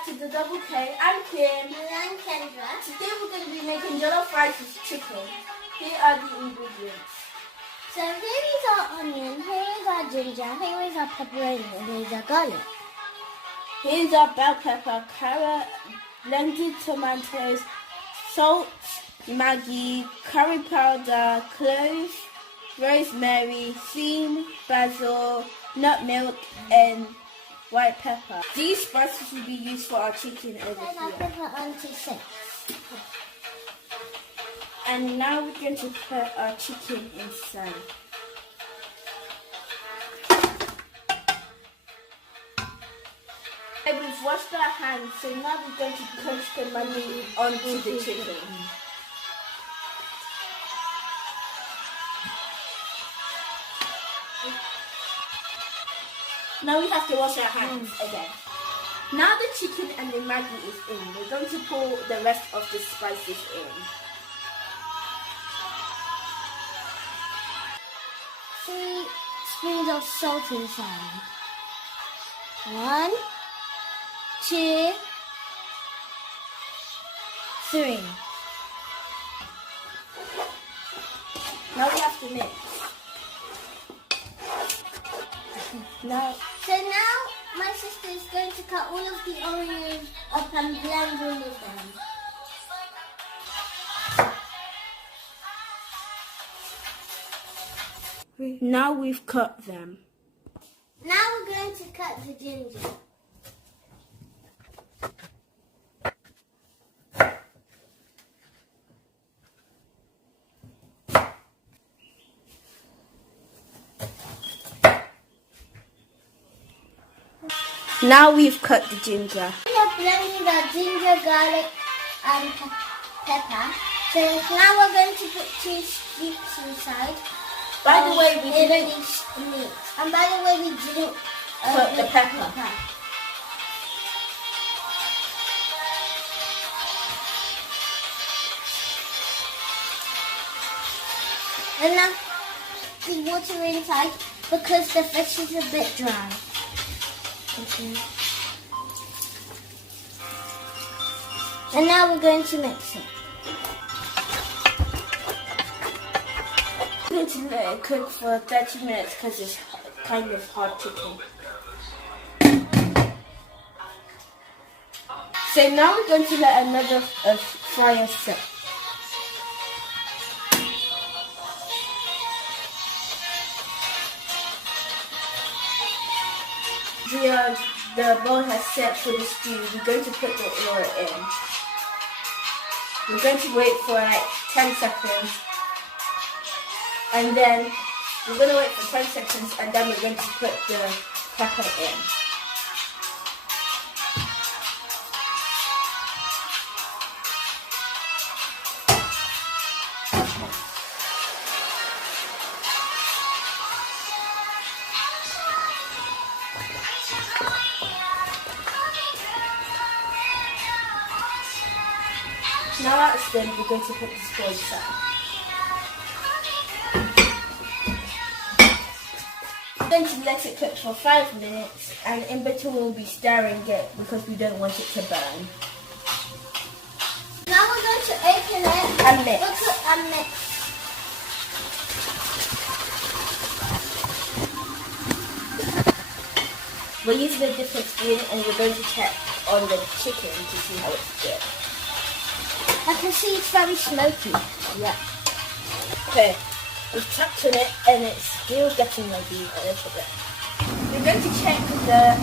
back to the Double K. I'm Kim. And I'm Kendra. Today we're going to be making jollof rice with chicken. Here are the ingredients. So here is our onion, here is our ginger, here is our pepperoni, and here is our garlic. Here's our bell pepper, carrot, blended tomatoes, salt, Maggi, curry powder, cloves, rosemary, thyme, basil, nut milk, and white pepper. These spices will be used for our chicken over Then I'll here. put it on to 6. And now we're going to put our chicken inside. And we've washed our hands, so now we're going to crunch the money onto the chicken. Now we have to wash our hands again. Now the chicken and the Maggi is in, we're going to pour the rest of the spices in. 3 spoons of salt inside. 1, 2, 3. Now we have to mix. Now, So now my sister is going to cut all of the onions up and blend all of them. now we've cut them. Now we're going to cut the ginger. Now we've cut the ginger. We have blended our ginger, garlic, and pepper. So now we're going to put 2 scoops inside. By the way, we didn't meat. And by the way, we didn't put the pepper. And now the water inside because the fish is a bit dry. Okay. And now we're going to mix it. I'm going to let it cook for 30 minutes because it's kind of hard chicken. So now we're going to let another fryer set. The bowl has set for the stew. We're going to put the oil in. We're going to wait for like 10 seconds. And then we're going to wait for 10 seconds and then we're going to put the pepper in. Now that's done, we're going to put the spoon inside. We're going to let it cook for 5 minutes, and in between we'll be stirring it because we don't want it to burn. Now we're going to open it And mix. and mix. We're using a different spoon and we're going to check on the chicken to see how it's good. I can see it's very smoky. Yeah. Okay, we've tapped on it and it's still getting maybe a little bit. We're going to check the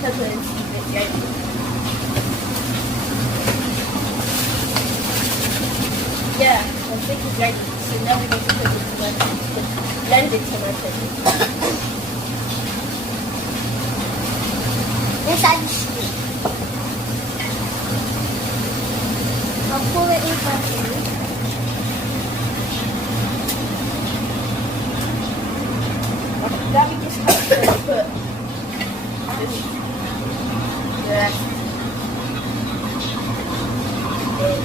pepper and see if it's ready. Yeah, I think it's ready. So now we're going to put the blended tomatoes. Inside the stew. I'll pour it in carefully. Now we just have to put this rest in.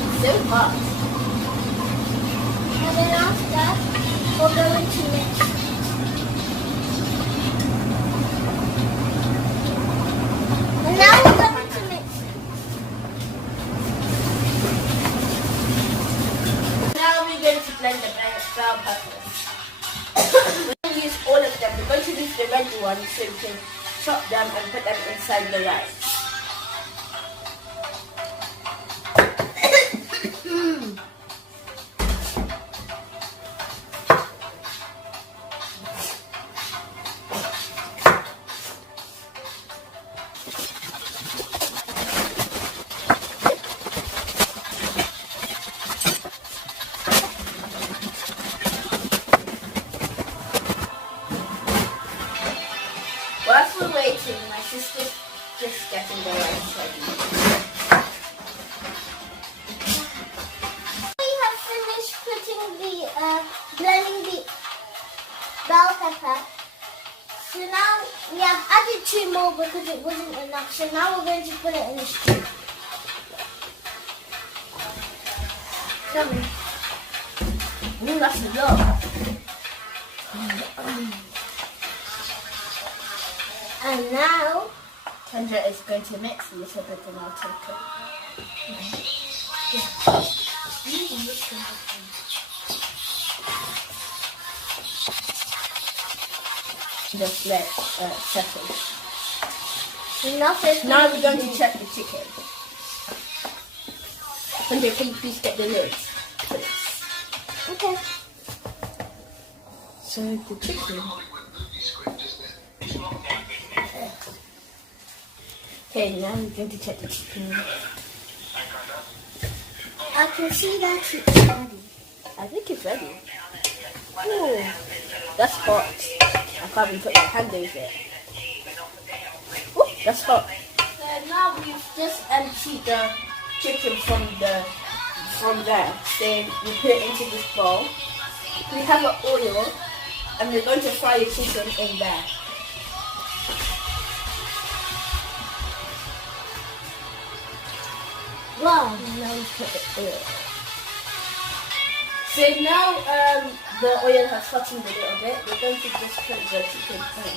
It's so hot. And then after, we'll go into mix. And now we're going one so you can chop them and put them inside the rice. Whilst we're waiting, my sister's just getting the rice ready. We have finished putting blending the bell pepper. So now we have added 2 more because it wasn't enough. So now we're going to put it in the stew. That's a lot. And now Kendra is going to mix a little bit and I'll take it. Just let settle. Now we're going to check the chicken. Kendra, can you please get the lids? okay. So the chicken. Okay, now we're going to check the chicken. I can see that it's ready. I think it's ready. Ooh, that's hot. I can't even put my hand over it. Ooh, that's hot. So now we've just emptied the chicken from there. Then we put it into this bowl. We have an oil, and we're going to fry the chicken in there. Wow. Now we put the oil. So now the oil has softened a little bit. We're going to just put the chicken in.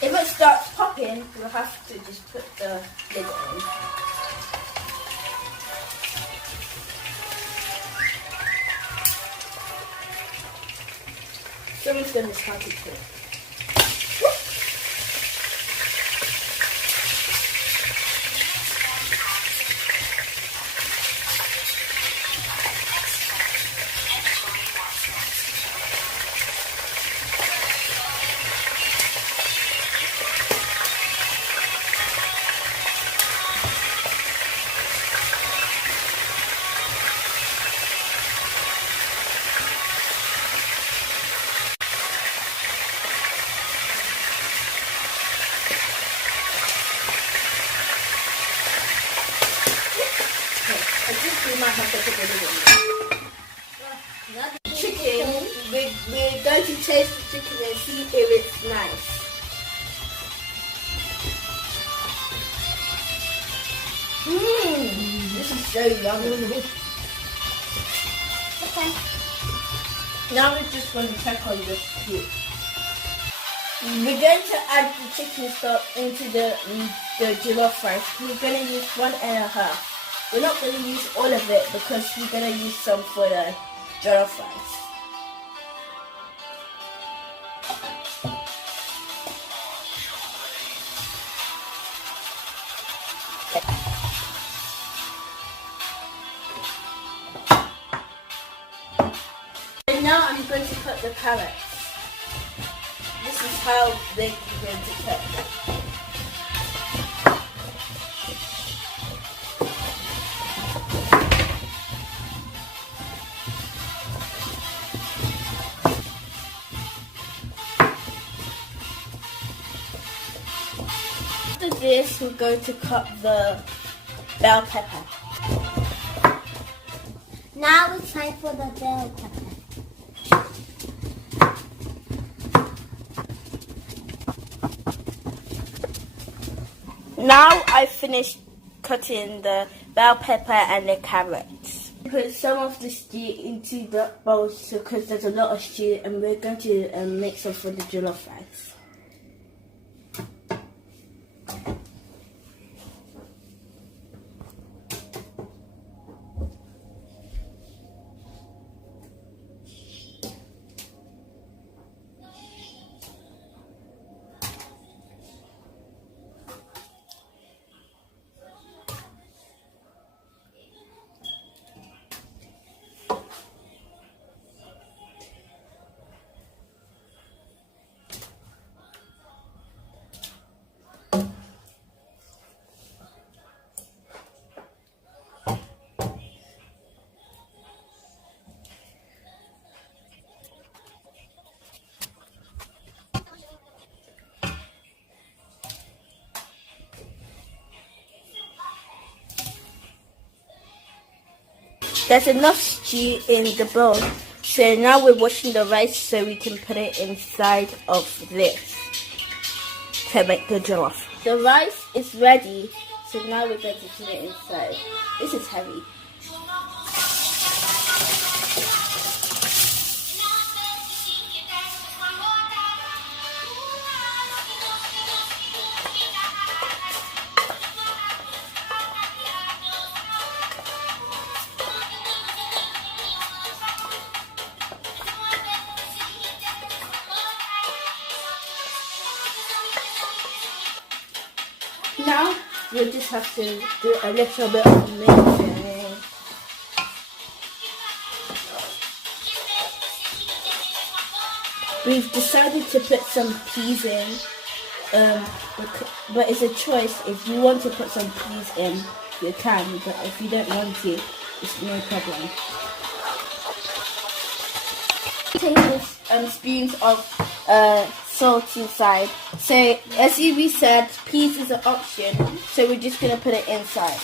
If it starts popping, we'll have to just put the lid on. Someone's going to start to cook. I think we might have to put the lid on. Chicken, we're going to taste the chicken and see if it's nice. This is so yummy. Okay. Now we're just going to check on the stew. We're going to add the chicken stock into the jollof rice. We're going to use 1.5. We're not going to use all of it because we're going to use some for the jollof rice. And now I'm going to cut the carrots. This is how big we're going to cut. After this, we're going to cut the bell pepper. Now it's time for the bell pepper. Now I've finished cutting the bell pepper and the carrots. Put some of the stew into the bowl because there's a lot of stew, and we're going to mix some for the jollof rice. There's enough stew in the bowl. So now we're washing the rice so we can put it inside of this to make the jollof. The rice is ready, so now we're going to put it inside. This is heavy. Now we'll just have to do a little bit of mixing. We've decided to put some peas in, but it's a choice. If you want to put some peas in, you can, but if you don't want to, it's no problem. Tablespoons of salt inside. So as we said, peas is an option, so we're just going to put it inside.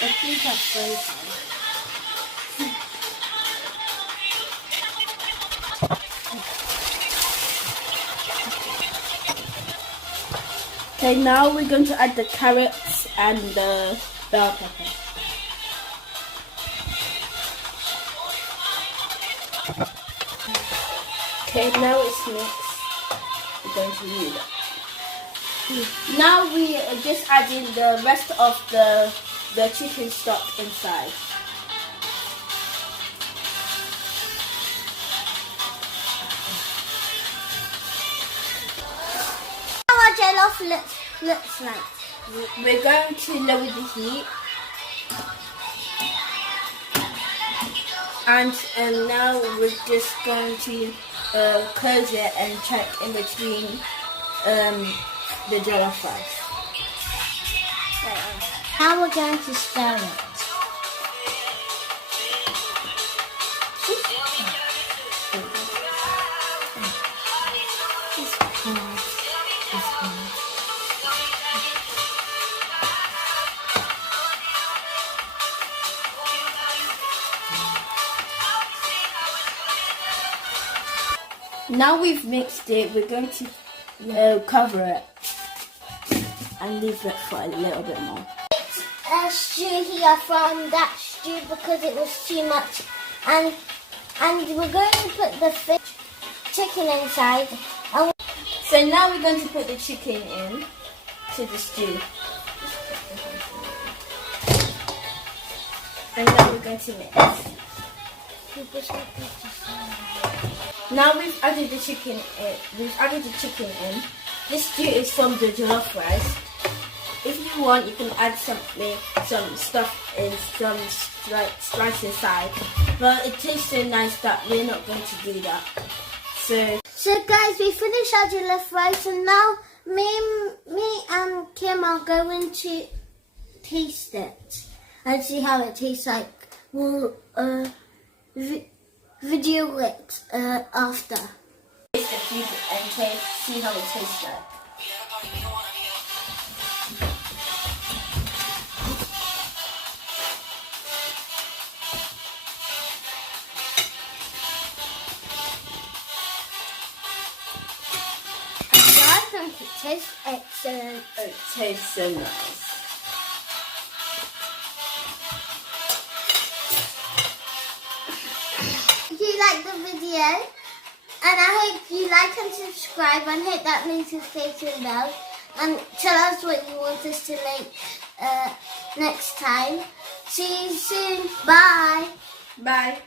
The peas are frozen. Okay, now we're going to add the carrots and the bell pepper. Okay, now it's mixed. We're going to leave it. Now we are just adding the rest of the chicken stock inside. How our jollof looks like. We're going to lower the heat. And now we're just going to close it and check in between the jollof rice. Now we're going to stir it. Now we've mixed it, we're going to cover it and leave it for a little bit more. A stew here from that stew because it was too much, and we're going to put the chicken inside. So now we're going to put the chicken in to the stew. And now we're going to mix. Now we've added the chicken in. This stew is from the jollof rice. If you want, you can add some stuff in, some spice inside. But it tastes so nice that we're not going to do that. So guys, we finished our jollof rice, and now me and Kim are going to taste it and see how it tastes like. We'll video it after. Taste the food and see how it tastes like. I think it tastes excellent. It tastes so nice. If you like the video, and I hope you like and subscribe and hit that notification bell, and tell us what you want us to make next time. See you soon. Bye. Bye.